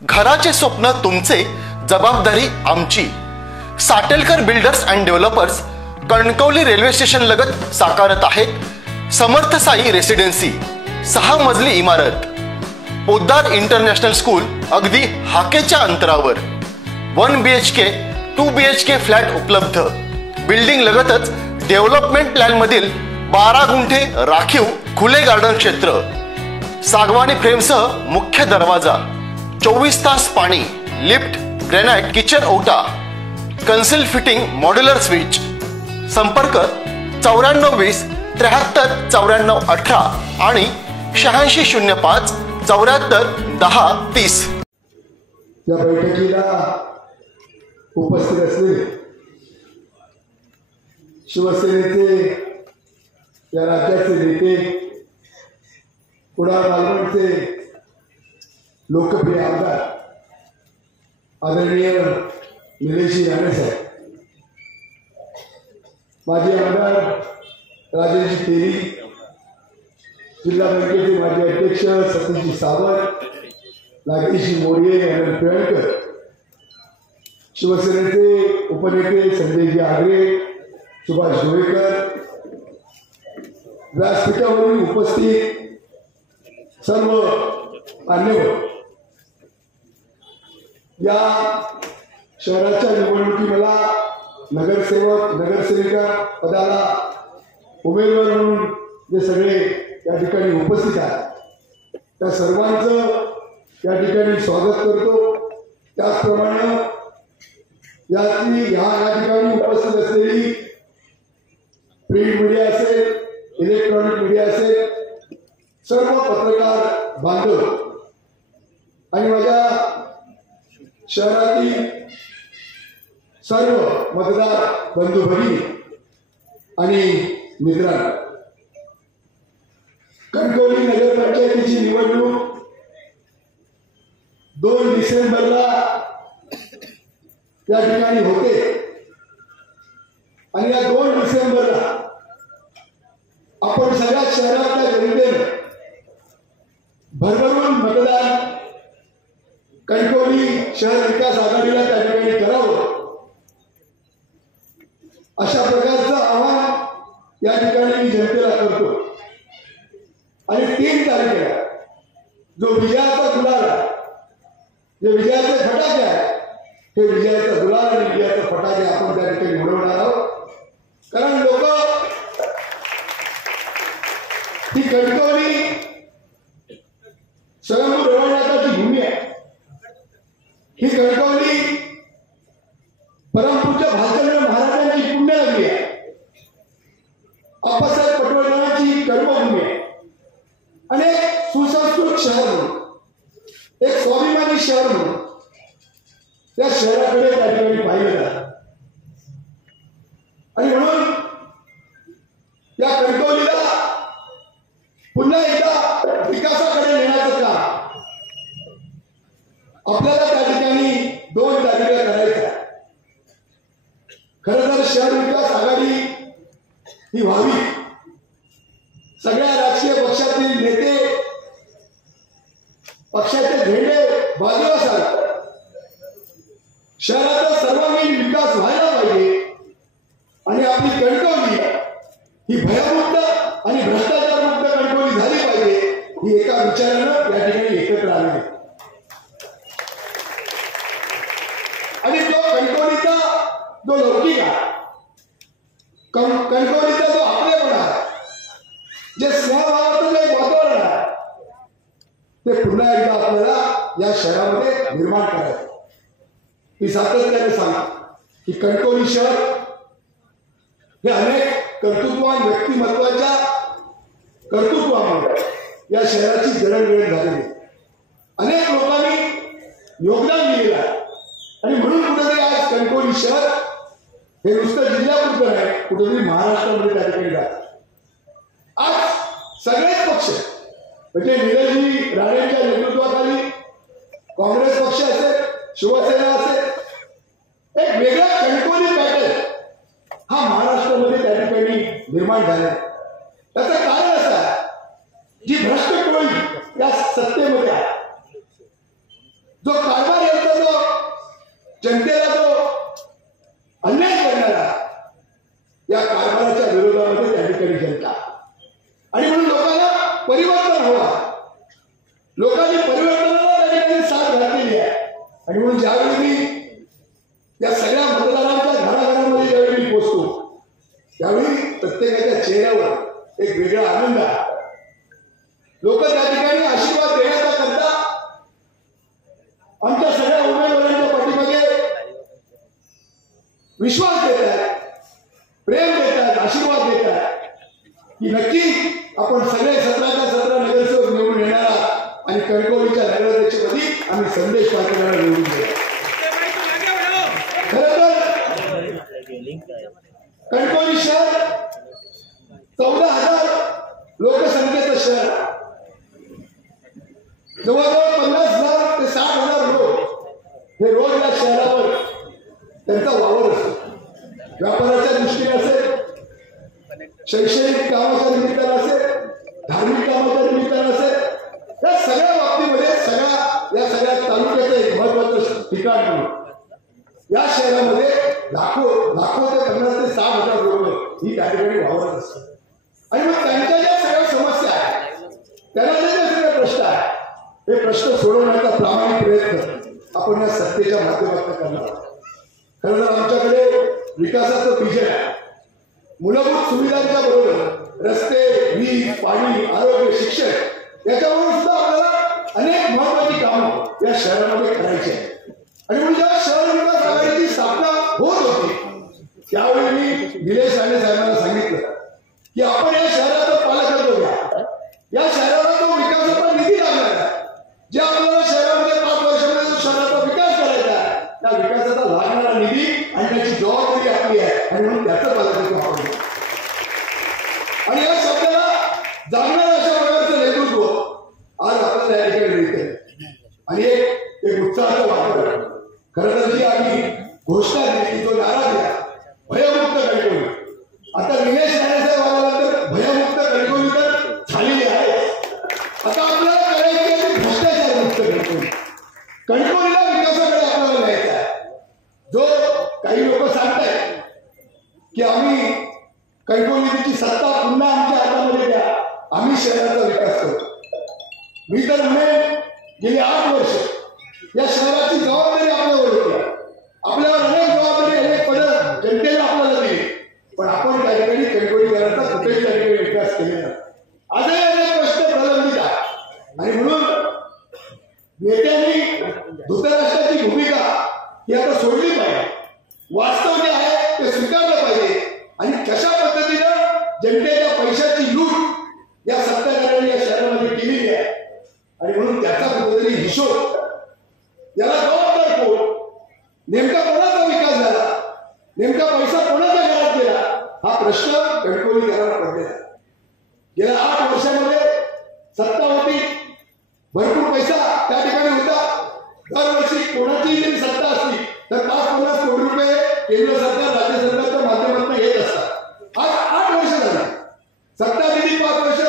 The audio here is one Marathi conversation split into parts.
घराचे स्वप्न तुमचे, जबाबदारी आमची। Satelkar builders and developers Kankavli railway station लगत साकारत आहेत समर्थ साई रेसिडेन्सी, 6 मजली इमारत, पोद्दार इंटरनॅशनल स्कूल अगदी हाकेच्या अंतरावर, 1 BHK 2 BHK फ्लॅट उपलब्ध। बिल्डिंग लगतच डेव्हलपमेंट प्लॅन मधील 12 गुंठे राखीव खुले गार्डन क्षेत्र, सागवानी फ्रेमसह मुख्य दरवाजा, 24 तास पाणी, लिफ्ट, ग्रेनाइट किचन ओटा, कन्सिल फिटिंग मॉड्युलर स्विच। संपर्क 9420 73 94 18 आणि 8605 74 10 30। या बैठकीला उपस्थित असलेले शिवसेनेचे या राज्याचे नेते, कुडाळ मालवणचे लोकप्रिय आमदार आदरणीय निलेशजी राणे साहेब, माजी आमदार राजेशजी तेली, जिल्हा बँकेचे माजी अध्यक्ष सतीशजी सावंत, नागेशजी मोरे, अनिल पिळकर, शिवसेनेचे उपनेते संजयजी आगरे, सुभाष जोळेकर, व्यासपीठावरील उपस्थित सर्व मान्यवर, या शहराच्या निवडणुकी मला नगरसेवक नगरसेविका पदाला उमेदवार म्हणून जे सगळे या ठिकाणी उपस्थित आहेत त्या सर्वांचं या ठिकाणी स्वागत करतो। त्याचप्रमाणे या ठिकाणी उपस्थित असलेली प्रिंट मीडिया असेल, इलेक्ट्रॉनिक मीडिया असेल, सर्व पत्रकार बांधव आणि माझ्या शहरातील सर्व मतदार बंधू भगिनी आणि मित्रांनो, कणकवली नगरपंचायतीची निवडणूक 2 डिसेंबरला या ठिकाणी होते आणि या 2 डिसेंबरला आपण सगळ्या शहरातल्या जनतेने भरभरून मतदान कणकवली शहर विकास आघाडीला त्या ठिकाणी करावं, अशा प्रकारचं आवाहन या ठिकाणी मी जनतेला करतो। आणि 3 तारखेला जो विजयाचा गुलाल आहे, जे विजयाचे फटाके आहे, हे विजयाचा गुलाल आणि विजयाचे फटाके आपण त्या ठिकाणी उडवणार आहोत। कारण लोक ही कणकवली स्वयंभू रवळनाथाची भूमी आहे, ही कणकवली परमपूज्य भास्करराव महाराजांची पुण्यनगरी आहे, आप्पासाहेब पटवर्धनांची कर्मभूमी आहे आणि एक सुसंस्कृत शहर म्हणून, एक स्वाभिमानी शहर म्हणून त्या शहराकडे त्या ठिकाणी पाहिलं जातं। आणि म्हणून या कणकवलीला पुन्हा एकदा विकासाकडे नेण्याचं काम आपल्याला त्या ठिकाणी 2 तारखेला करायचं आहे। खरं तर शहर विकास आघाडी ही व्हावी, सगळ्या राजकीय पक्षातील नेते पक्षाचे झेंडे बाजूला सारतात, शहराचा सर्वांगीण विकास व्हायला पाहिजे आणि आपली कणकवली ही भयमुक्त आणि भ्रष्टाचारमुक्त कणकवली झाली पाहिजे, ही एका विचारानं या ठिकाणी एकत्र आले। आणि तो कणकवलीचा जो लौकिक आहे, कणकवलीचा जो आपलेपणा आहे, जे स्नेहभावाचं जे वातावरण आहे, ते पुन्हा एकदा आपल्याला या शहरामध्ये निर्माण करायचं। मी सातत्याने सांगतो की कणकवली शहर हे अनेक कर्तृत्ववान व्यक्तिमत्वाच्या कर्तृत्वामुळे या शहराची जडणघडण झालेली, अनेक लोकांनी योगदान दिलेलं आहे आणि म्हणून कुठेतरी आज कणकवली शहर हे नुसतं जिल्ह्यापुरतं नाही, कुठेतरी महाराष्ट्रामध्ये त्या ठिकाणी जात। आज सगळेच पक्ष म्हणजे निलेशजी राणेंच्या नेतृत्वाखाली काँग्रेस पक्ष असेल, शिवसेना असेल, एक वेगळा कणकवली पॅटर्न हा महाराष्ट्रामध्ये त्या ठिकाणी निर्माण झाला। त्याचं कारण असं आहे, जी भ्रष्ट टोळी या सत्तेमध्ये आहे, जो जनतेला जो अन्याय करणारा या कारभाराच्या विरोधामध्ये त्या ठिकाणी जनता आणि म्हणून लोकांना परिवर्तन हवा, लोकांनी परिवर्तनाला त्या ठिकाणी साथ घातलेली आहे. आणि म्हणून ज्यावेळी मी या सगळ्या मतदारांच्या घराघरामध्ये ज्यावेळी मी पोहोचतो त्यावेळी प्रत्येकाच्या चेहऱ्यावर एक वेगळा आनंद आहे. लोक त्या ठिकाणी आशीर्वाद देण्याचा करता आमच्या सगळ्या उमेदवारांच्या पाठीमागे विश्वास देत आहेत, प्रेम देत आहेत, आशीर्वाद देत आहेत की नक्की आपण सगळे 17च्या 17 नगरसेवक निवडून येणारा आणि कणकवलीच्या नगराध्यक्षपदी आम्ही संदेश पाठवणारा निवडून देऊ. खरं तर कणकवली शहर 14,000 लोकसंख्येचं शहर आहे. जवळजवळ 50,000 ते 60,000 लोक हे रोज या शहरावर त्यांचा वावर असतो. व्यापाराच्या दृष्टीने असेल, शैक्षणिक कामाच्या निमित्तानं असेल, धार्मिक कामाच्या निमित्तानं असेल, या सगळ्या बाबतीमध्ये या सगळ्या तालुक्याचं एक महत्वाचं ठिकाण म्हणून या शहरामध्ये लाखो ते 50,000 ते 60,000 लोक ही त्या ठिकाणी वावरत असतात. आणि मग त्यांच्या ज्या सगळ्या समस्या आहेत, त्यांना जे सगळे प्रश्न आहेत, हे प्रश्न सोडवण्याचा प्रामाणिक प्रयत्न आपण या सत्तेच्या माध्यमातून करणार आहोत. खरं तर आमच्याकडे विकासाचं विजन आहे. मूलभूत सुविधांच्या बरोबर रस्ते, वीज, पाणी, आरोग्य, शिक्षण याच्याबरोबर सुद्धा आपल्याला अनेक महत्वाची कामं या शहरामध्ये करायची आहेत. आणि म्हणून ज्या शहर विकास आघाडीची स्थापना होत होती त्यावेळी मी निलेश राणे साहेबांना सांगितलं की आपण या शहराचं पालकत्व घ्या. या शहराला जो विकासाचा निधी लागणार आहे, जे आपल्याला शहरामध्ये 5 वर्षामध्ये जो शहराचा विकास करायचा आहे, त्या विकासाचा लागणारा निधी आणण्याची जबाबदारी आपली आहे. आणि म्हणून त्याचं पालकत्व आपण घ्या. आणि या शब्दाला जाणणारं अशा प्रकारचं नेतृत्व आज आपल्याला या ठिकाणी मिळते. आणि एक उत्साहाचा वापर खरं तर जी आम्ही घोषणा दिली, जो नारा दिला भयमुक्त कणकवली, आता निलेश राणेसाहेब आल्यानंतर भयमुक्त कणकवली तर झालेली आहे. आता आपल्याला करायची आहे भ्रष्टाचार मुक्त कणकवली. कणकवलीला विकासाकडे आपल्याला न्यायचा आहे. जो काही लोक सांगतायत की आम्ही कणकवलीची सत्ता पुन्हा आमच्या हातामध्ये द्या, आम्ही शहराचा विकास करतो. मी तर म्हणेन गेली 8 वर्ष या शहराची जबाबदारी आपल्यावर होती. आपल्यावर अनेक जबाबदारी, अनेक पदं जनतेने आपल्याला दिली, पण आपण त्या ठिकाणी कणकवलीकरांचा कुठेही त्या ठिकाणी विकास केलेला. आजही अनेक प्रश्न प्रलंबित आहेत. आणि म्हणून नेत्यांनी धृतराष्ट्राची भूमिका ही आता सोडली पाहिजे. वास्तव जे आहे ते स्वीकारलं पाहिजे. आणि कशा पद्धतीनं जनतेच्या पैशाची लूट या सत्ताधाऱ्यांनी या शहरामध्ये केलेली आहे. आणि म्हणून त्याचा कुठेतरी हिशोब, याला जबाबदार कोण, नेमका कोणाचा विकास झाला, नेमका पैसा कोणाच्या घरात गेला, हा प्रश्न कणकवलीकरांना पडलेला. गेल्या 8 वर्षामध्ये सत्ता होती, भरपूर पैसा त्या ठिकाणी होता. दरवर्षी कोणाची जरी सत्ता असली तर 5-50 कोटी रुपये केंद्र सरकार, राज्य सरकारच्या माध्यमातून येत असतात. आज 8 वर्ष झाली सत्ता दिली, 5 वर्ष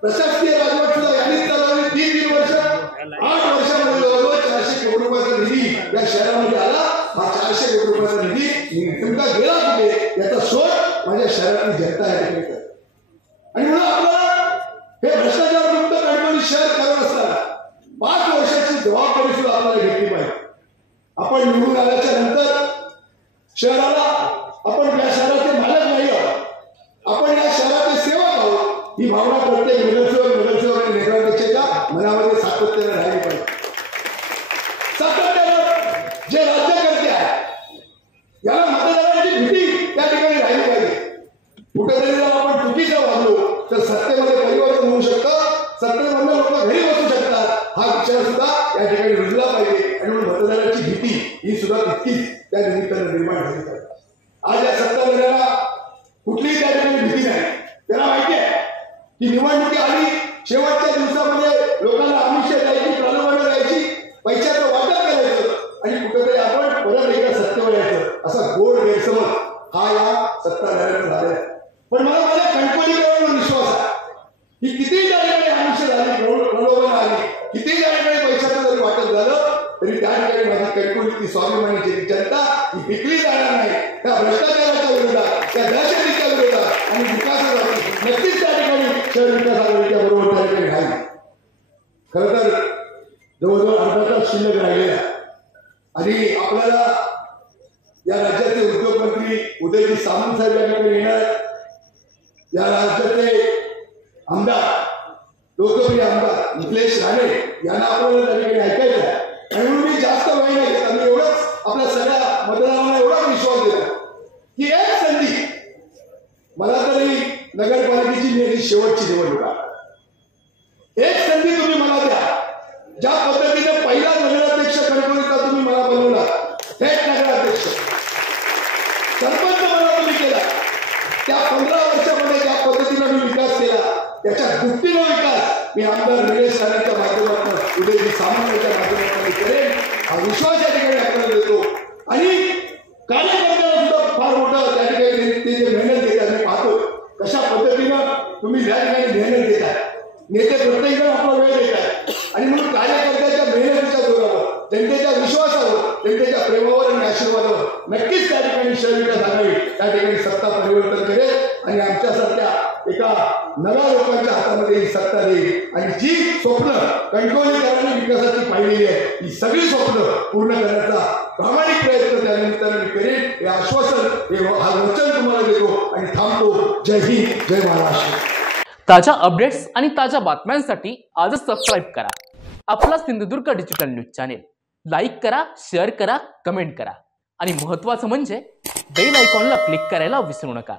प्रशासकीय राजवट सुद्धा यांनीच चालवली, 3 वर्ष. 8 वर्षामध्ये जवळजवळ 400 कोटी रुपयाचा निधी या शहरामध्ये आला. हा 400 कोटी रुपयाचा निधी नेमका गेला कुठे याचा शोध माझ्या शहरातली जनता या ठिकाणी करते. आणि म्हणून आपल्याला हे भ्रष्टाचार मुक्त कणकवली शहर करत असताना 5 वर्षाची जबाबदारी सुद्धा आपल्याला घेतली पाहिजे. आपण निवडून आल्याच्या नंतर शहराला आपण या शहराचे मालक नाही आहोत, आपण या शहराचे सेवक आहोत, ही भावना प्रत्येक नगरसेवक आणि नगराध्यक्षाच्या मनामध्ये सातत्याने राहिली पाहिजे. सातत्यानं जे राज्यकर्ते आहेत याला मतदारांची भीती त्या ठिकाणी राहिली पाहिजे. कुठेतरी जर आपण चुकीचं वागलो तर सत्तेमध्ये परिवर्तन होऊ शकतं, सत्तेमधून लोक घरी बसू शकतात, हा विचार सुद्धा या ठिकाणी रुजला पाहिजे. आणि म्हणून मतदारांची भीती ही सुद्धा तितकीच त्या निमित्तानं निर्माण झाली पाहिजे. आज या सत्ताधाऱ्यांना कुठलीही त्या ठिकाणी भीती नाही. त्यांना माहिती आहे की निवडणुकी आली, शेवटच्या दिवसामध्ये लोकांना आमिष द्यायची, प्रलोभन द्यायची, पैशाचं वाटप करायचं आणि कुठेतरी आपण परत एकदा सत्तेवर यायचं, असा गोड गैरसमज हा या सत्ताधाऱ्यांना झालेला आहे. पण मला माझ्या कणकवलीकरांवर विश्वास आहे की कितीही त्या ठिकाणी आमिष झाली, प्रलोभन आली, कितीही त्या ठिकाणी पैशाचं जरी वाटप झालं तरी त्या ठिकाणी माझी कणकवलीची स्वाभिमानीची जनता ही विकली जाणार नाही. त्या भ्रष्टाचाराच्या विरोधात, त्या दहशतीच्या विरोधात आणि विकासासाठी नक्कीच त्या ठिकाणी शहर विकास आघाडीच्या बरोबर त्या ठिकाणी राहील. खरं तर जवळजवळ अर्धा तास शिल्लक राहिलेला आणि आपल्याला या राज्याचे उद्योगमंत्री उदयजी सामंत साहेब या ठिकाणी येणार. या राज्याचे आमदार, लोकप्रिय आमदार निलेश राणे यांना आपल्याला त्या ठिकाणी ऐकायचं आहे. आणि म्हणून मी जास्त वेळ नाही घेत. आम्ही एवढंच आपल्या सगळ्या मतदारांना एवढा विश्वास दिला की एक संधी, मला तरी नगरपालिकेची नेहमी शेवटची निवडणूक आहे, एक संधी तुम्ही मला द्या. ज्या पद्धतीने पहिला नगराध्यक्ष कणकवलीचा तुम्ही मला बनवला, थेट नगराध्यक्ष, सरपंच मला तुम्ही केला, त्या 15 वर्षामध्ये ज्या पद्धतीने मी विकास केला त्याच्या दुपटीने विकास मी आमदार निलेश राणेच्या माध्यमातून, उदयजी सामंतांच्या माध्यमातून करेन हा विश्वास या ठिकाणी आपल्याला देतो. आणि कार्यकर्त्यांना सुद्धा फार मोठं त्या ठिकाणी ते जे मेहनत देतात मी पाहतो कशा पद्धतीनं तुम्ही या ठिकाणी मेहनत देताय. नेते प्रत्येक जण आपला वेळ देतात आणि म्हणून कार्यकर्त्याच्या मेहनतीच्या जोरावर, जनतेच्या विश्वासावर, जनतेच्या प्रेमावर आणि आशीर्वादावर नक्कीच त्या ठिकाणी शहर विकास आघाडी त्या ठिकाणी सत्ता परिवर्तन करेल आणि आमच्यासारख्या एका नव्या लोकांच्या हातामध्ये ही सत्ता देईल. आणि जी स्वप्न कणकवलीकरांनी विकासाची पाहिलेली आहे ही सगळी स्वप्न पूर्ण करण्याचा प्रामाणिक प्रयत्न त्यानिमित्ताने मी करेन हे आश्वासन, हा वचन तुम्हाला देतो आणि थांबतो. जय हिंद, जय महाराष्ट्र. ताज्या अपडेट्स आणि ताज्या बातम्यांसाठी आजच सबस्क्राईब करा आपला Sindhudurg digital news channel. Like करा, शेअर करा, कमेंट करा आणि महत्त्वाचं म्हणजे बेल आयकॉनला क्लिक करायला विसरू नका.